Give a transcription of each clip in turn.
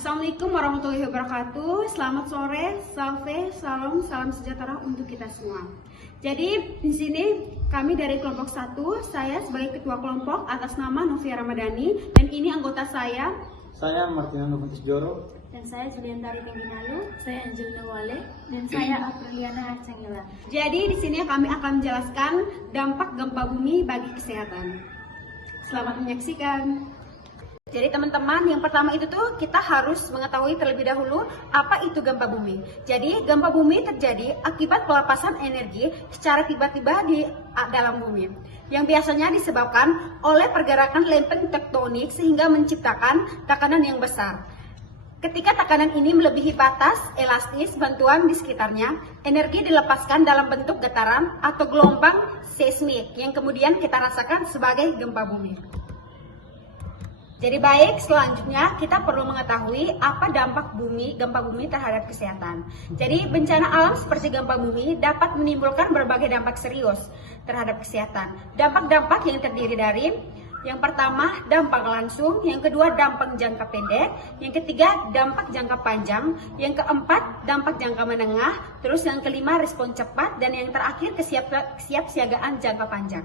Assalamualaikum warahmatullahi wabarakatuh. Selamat sore, salve, salam sejahtera untuk kita semua. Jadi di sini kami dari kelompok 1, saya sebagai ketua kelompok atas nama Novia Ramadhani, dan ini anggota saya. Saya Martina Novantis Joro. Dan saya Julian Tari Tenginalu, saya Angelina Wale, dan saya Apriliana Arcangela. Jadi di sini kami akan menjelaskan dampak gempa bumi bagi kesehatan. Selamat menyaksikan. Jadi teman-teman, yang pertama itu tuh kita harus mengetahui terlebih dahulu apa itu gempa bumi. Jadi gempa bumi terjadi akibat pelepasan energi secara tiba-tiba di dalam bumi, yang biasanya disebabkan oleh pergerakan lempeng tektonik sehingga menciptakan tekanan yang besar. Ketika tekanan ini melebihi batas elastis bantuan di sekitarnya, energi dilepaskan dalam bentuk getaran atau gelombang seismik yang kemudian kita rasakan sebagai gempa bumi. Jadi baik, selanjutnya kita perlu mengetahui apa dampak gempa bumi terhadap kesehatan. Jadi bencana alam seperti gempa bumi dapat menimbulkan berbagai dampak serius terhadap kesehatan. Dampak-dampak yang terdiri dari yang pertama, dampak langsung, yang kedua, dampak jangka pendek, yang ketiga, dampak jangka panjang, yang keempat, dampak jangka menengah, terus yang kelima, respon cepat, dan yang terakhir, kesiapsiagaan jangka panjang.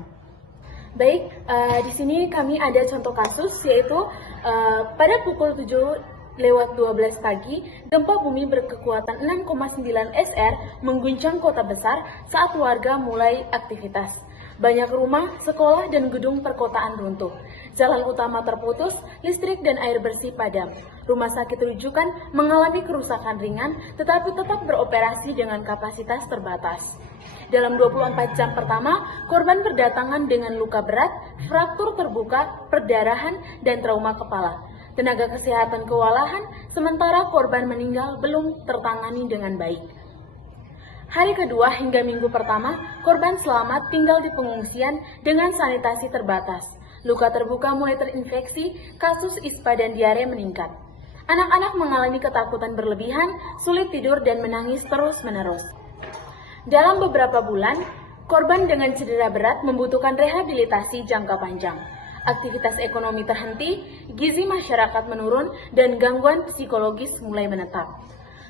Baik, di sini kami ada contoh kasus, yaitu pada pukul 7:12 pagi, gempa bumi berkekuatan 6,9 SR mengguncang kota besar saat warga mulai aktivitas. Banyak rumah, sekolah, dan gedung perkotaan runtuh. Jalan utama terputus, listrik dan air bersih padam. Rumah sakit rujukan mengalami kerusakan ringan, tetapi tetap beroperasi dengan kapasitas terbatas. Dalam 24 jam pertama, korban berdatangan dengan luka berat, fraktur terbuka, perdarahan, dan trauma kepala. Tenaga kesehatan kewalahan, sementara korban meninggal belum tertangani dengan baik. Hari kedua hingga minggu pertama, korban selamat tinggal di pengungsian dengan sanitasi terbatas. Luka terbuka mulai terinfeksi, kasus ispa dan diare meningkat. Anak-anak mengalami ketakutan berlebihan, sulit tidur dan menangis terus-menerus. Dalam beberapa bulan, korban dengan cedera berat membutuhkan rehabilitasi jangka panjang. Aktivitas ekonomi terhenti, gizi masyarakat menurun, dan gangguan psikologis mulai menetap.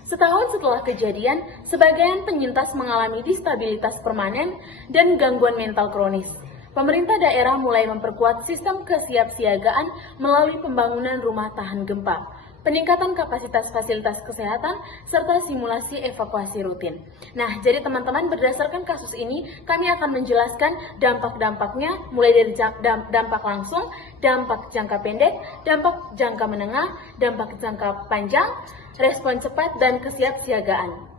Setahun setelah kejadian, sebagian penyintas mengalami distabilitas permanen dan gangguan mental kronis. Pemerintah daerah mulai memperkuat sistem kesiapsiagaan melalui pembangunan rumah tahan gempa, peningkatan kapasitas fasilitas kesehatan, serta simulasi evakuasi rutin. Nah, jadi teman-teman, berdasarkan kasus ini, kami akan menjelaskan dampak-dampaknya, mulai dari dampak langsung, dampak jangka pendek, dampak jangka menengah, dampak jangka panjang, respon cepat, dan kesiapsiagaan.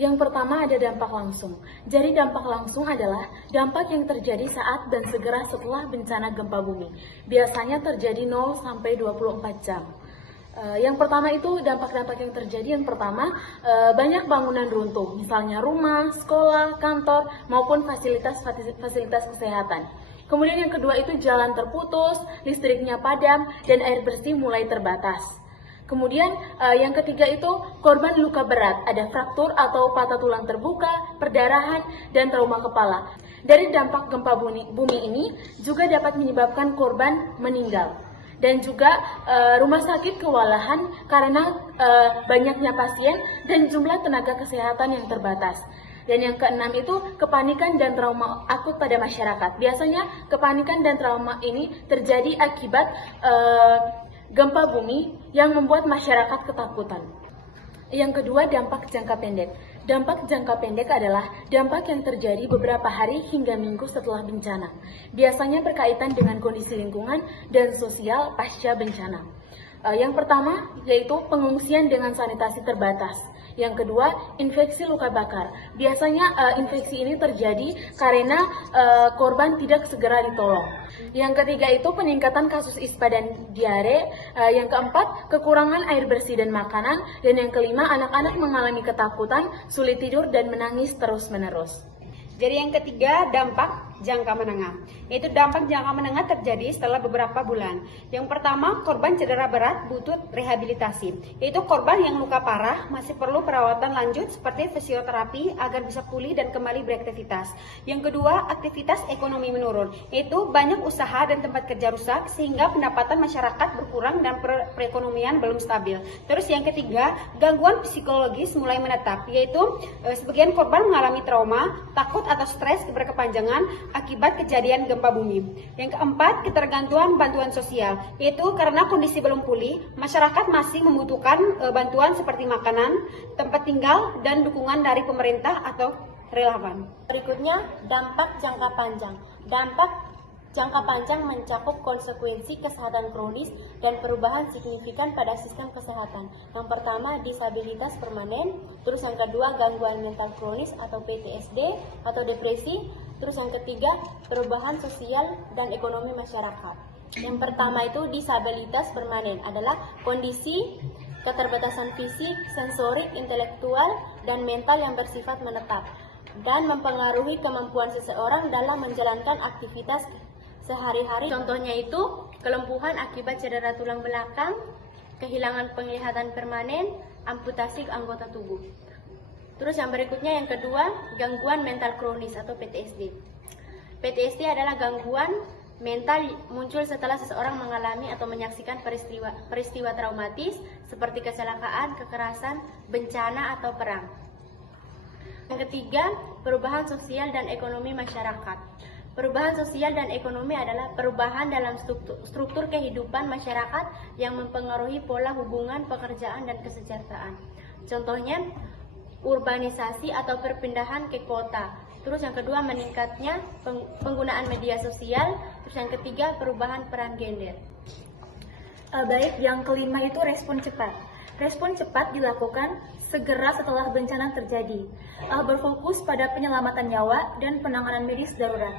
Yang pertama ada dampak langsung. Jadi dampak langsung adalah dampak yang terjadi saat dan segera setelah bencana gempa bumi. Biasanya terjadi 0-24 jam. Yang pertama itu dampak-dampak yang terjadi. Yang pertama, banyak bangunan runtuh, misalnya rumah, sekolah, kantor, maupun fasilitas kesehatan. Kemudian yang kedua itu jalan terputus, listriknya padam, dan air bersih mulai terbatas. Kemudian yang ketiga itu korban luka berat, ada fraktur atau patah tulang terbuka, perdarahan, dan trauma kepala. Dari dampak gempa bumi ini juga dapat menyebabkan korban meninggal. Dan juga rumah sakit kewalahan karena banyaknya pasien dan jumlah tenaga kesehatan yang terbatas. Dan yang keenam itu kepanikan dan trauma akut pada masyarakat. Biasanya kepanikan dan trauma ini terjadi akibat gempa bumi yang membuat masyarakat ketakutan. Yang kedua, dampak jangka pendek. Dampak jangka pendek adalah dampak yang terjadi beberapa hari hingga minggu setelah bencana. Biasanya berkaitan dengan kondisi lingkungan dan sosial pasca bencana. Yang pertama yaitu pengungsian dengan sanitasi terbatas. Yang kedua, infeksi luka bakar. Biasanya infeksi ini terjadi karena korban tidak segera ditolong. Yang ketiga itu peningkatan kasus ispa dan diare. Yang keempat, kekurangan air bersih dan makanan. Dan yang kelima, anak-anak mengalami ketakutan, sulit tidur, dan menangis terus-menerus. Jadi yang ketiga, dampak jangka menengah. Yaitu dampak jangka menengah terjadi setelah beberapa bulan. Yang pertama, korban cedera berat butuh rehabilitasi. Yaitu korban yang luka parah masih perlu perawatan lanjut seperti fisioterapi agar bisa pulih dan kembali beraktivitas. Yang kedua, aktivitas ekonomi menurun. Yaitu banyak usaha dan tempat kerja rusak sehingga pendapatan masyarakat berkurang dan perekonomian belum stabil. Terus yang ketiga, gangguan psikologis mulai menetap, yaitu sebagian korban mengalami trauma, takut atau stres berkepanjangan akibat kejadian gempa bumi. Yang keempat, ketergantungan bantuan sosial, yaitu karena kondisi belum pulih, masyarakat masih membutuhkan bantuan seperti makanan, tempat tinggal, dan dukungan dari pemerintah atau relawan. Berikutnya, dampak jangka panjang. Dampak jangka panjang mencakup konsekuensi kesehatan kronis dan perubahan signifikan pada sistem kesehatan. Yang pertama, disabilitas permanen. Terus yang kedua, gangguan mental kronis atau PTSD atau depresi. Terus yang ketiga, perubahan sosial dan ekonomi masyarakat. Yang pertama itu disabilitas permanen adalah kondisi keterbatasan fisik, sensorik, intelektual, dan mental yang bersifat menetap dan mempengaruhi kemampuan seseorang dalam menjalankan aktivitas sehari-hari. Contohnya itu kelumpuhan akibat cedera tulang belakang, kehilangan penglihatan permanen, amputasi anggota tubuh. Terus yang berikutnya yang kedua, gangguan mental kronis atau PTSD. PTSD adalah gangguan mental muncul setelah seseorang mengalami atau menyaksikan peristiwa traumatis seperti kecelakaan, kekerasan, bencana atau perang. Yang ketiga, perubahan sosial dan ekonomi masyarakat. Perubahan sosial dan ekonomi adalah perubahan dalam struktur kehidupan masyarakat yang mempengaruhi pola hubungan, pekerjaan, dan kesejahteraan. Contohnya, urbanisasi atau perpindahan ke kota. Terus yang kedua, meningkatnya penggunaan media sosial. Terus yang ketiga, perubahan peran gender. Baik, yang kelima itu respon cepat. Respon cepat dilakukan segera setelah bencana terjadi, berfokus pada penyelamatan nyawa dan penanganan medis darurat.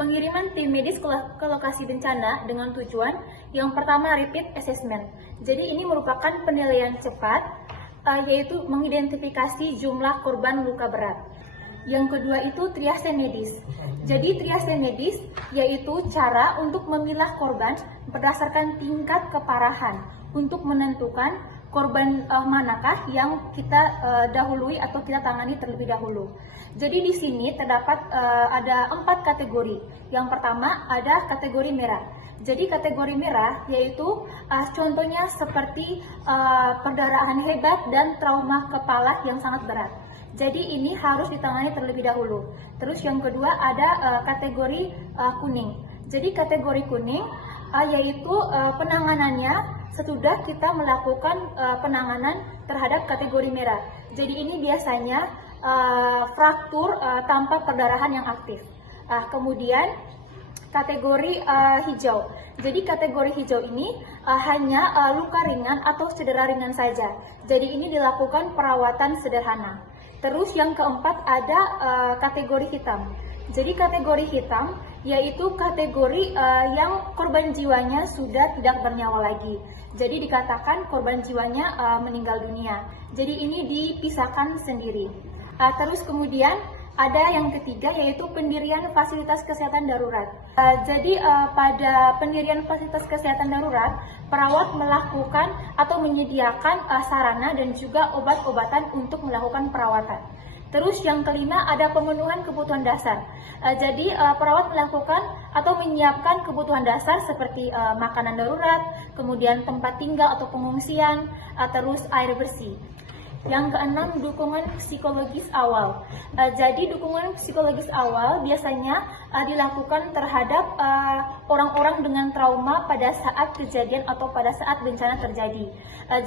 Pengiriman tim medis ke lokasi bencana dengan tujuan yang pertama rapid assessment. Jadi ini merupakan penilaian cepat, yaitu mengidentifikasi jumlah korban luka berat. Yang kedua itu triase medis. Jadi triase medis yaitu cara untuk memilah korban berdasarkan tingkat keparahan untuk menentukan korban manakah yang kita dahului atau kita tangani terlebih dahulu. Jadi di sini terdapat ada 4 kategori. Yang pertama ada kategori merah. Jadi kategori merah yaitu contohnya seperti perdarahan hebat dan trauma kepala yang sangat berat. Jadi ini harus ditangani terlebih dahulu. Terus yang kedua ada kategori kuning. Jadi kategori kuning yaitu penanganannya sesudah kita melakukan penanganan terhadap kategori merah. Jadi ini biasanya fraktur tanpa perdarahan yang aktif. Kemudian kategori hijau. Jadi kategori hijau ini hanya luka ringan atau cedera ringan saja. Jadi ini dilakukan perawatan sederhana. Terus yang keempat ada kategori hitam. Jadi kategori hitam yaitu kategori yang korban jiwanya sudah tidak bernyawa lagi. Jadi dikatakan korban jiwanya meninggal dunia. Jadi ini dipisahkan sendiri. Terus kemudian ada yang ketiga yaitu pendirian fasilitas kesehatan darurat. Jadi pada pendirian fasilitas kesehatan darurat, perawat melakukan atau menyediakan sarana dan juga obat-obatan untuk melakukan perawatan. Terus yang kelima ada pemenuhan kebutuhan dasar. Jadi perawat melakukan atau menyiapkan kebutuhan dasar seperti makanan darurat, kemudian tempat tinggal atau pengungsian, terus air bersih. Yang keenam, dukungan psikologis awal. Jadi dukungan psikologis awal biasanya dilakukan terhadap orang-orang dengan trauma pada saat kejadian atau pada saat bencana terjadi.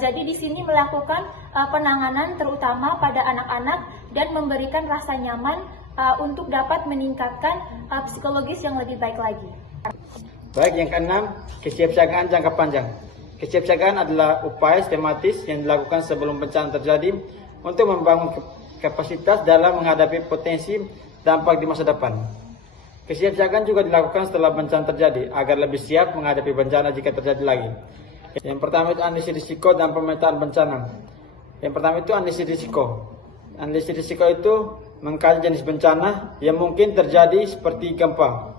Jadi di sini melakukan penanganan terutama pada anak-anak dan memberikan rasa nyaman untuk dapat meningkatkan psikologis yang lebih baik lagi. Baik, yang keenam, kesiapsiagaan jangka panjang. Kesiapsiagaan adalah upaya sistematis yang dilakukan sebelum bencana terjadi untuk membangun kapasitas dalam menghadapi potensi dampak di masa depan. Kesiapsiagaan juga dilakukan setelah bencana terjadi agar lebih siap menghadapi bencana jika terjadi lagi. Yang pertama itu analisis risiko dan pemetaan bencana. Yang pertama itu analisis risiko. Analisis risiko itu mengkaji jenis bencana yang mungkin terjadi seperti gempa,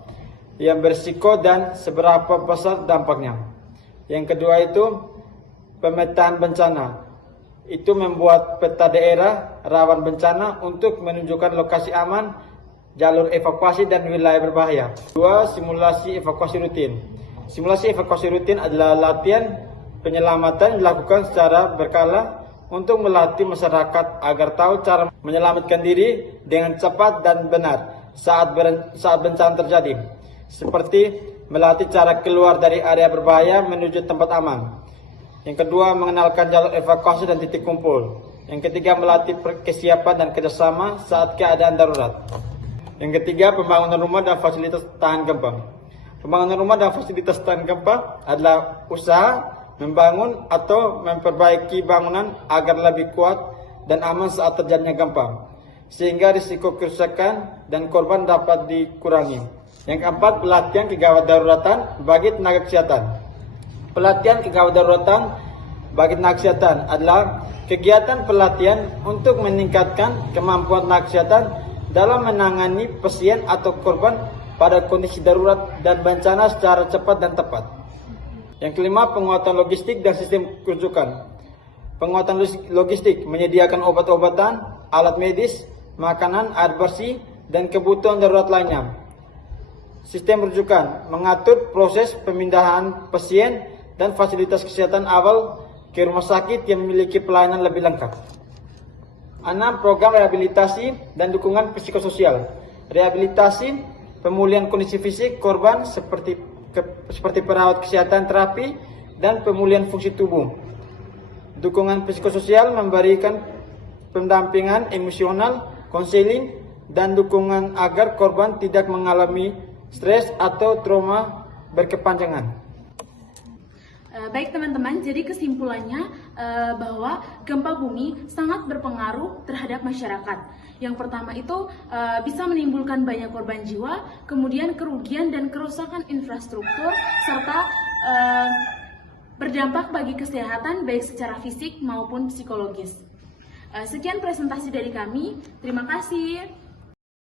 yang berisiko dan seberapa besar dampaknya. Yang kedua itu pemetaan bencana. Itu membuat peta daerah rawan bencana untuk menunjukkan lokasi aman, jalur evakuasi dan wilayah berbahaya. Dua, simulasi evakuasi rutin. Simulasi evakuasi rutin adalah latihan penyelamatan dilakukan secara berkala untuk melatih masyarakat agar tahu cara menyelamatkan diri dengan cepat dan benar saat bencana terjadi. Seperti melatih cara keluar dari area berbahaya menuju tempat aman. Yang kedua, mengenalkan jalur evakuasi dan titik kumpul. Yang ketiga, melatih kesiapan dan kerjasama saat keadaan darurat. Yang ketiga, pembangunan rumah dan fasilitas tahan gempa. Pembangunan rumah dan fasilitas tahan gempa adalah usaha membangun atau memperbaiki bangunan agar lebih kuat dan aman saat terjadinya gempa, sehingga risiko kerusakan dan korban dapat dikurangi. Yang keempat, pelatihan kegawat daruratan bagi tenaga kesehatan. Pelatihan kegawat daruratan bagi tenaga kesehatan adalah kegiatan pelatihan untuk meningkatkan kemampuan tenaga kesehatan dalam menangani pasien atau korban pada kondisi darurat dan bencana secara cepat dan tepat. Yang kelima, penguatan logistik dan sistem kerujukan. Penguatan logistik menyediakan obat-obatan, alat medis, makanan, air bersih, dan kebutuhan darurat lainnya. Sistem rujukan mengatur proses pemindahan pasien dan fasilitas kesehatan awal ke rumah sakit yang memiliki pelayanan lebih lengkap. 6. Program rehabilitasi dan dukungan psikososial. Rehabilitasi, pemulihan kondisi fisik korban seperti perawat kesehatan, terapi, dan pemulihan fungsi tubuh. Dukungan psikososial memberikan pendampingan emosional, konseling, dan dukungan agar korban tidak mengalami stres atau trauma berkepanjangan. Baik teman-teman, jadi kesimpulannya bahwa gempa bumi sangat berpengaruh terhadap masyarakat. Yang pertama itu bisa menimbulkan banyak korban jiwa, kemudian kerugian dan kerusakan infrastruktur, serta berdampak bagi kesehatan baik secara fisik maupun psikologis. Sekian presentasi dari kami, terima kasih.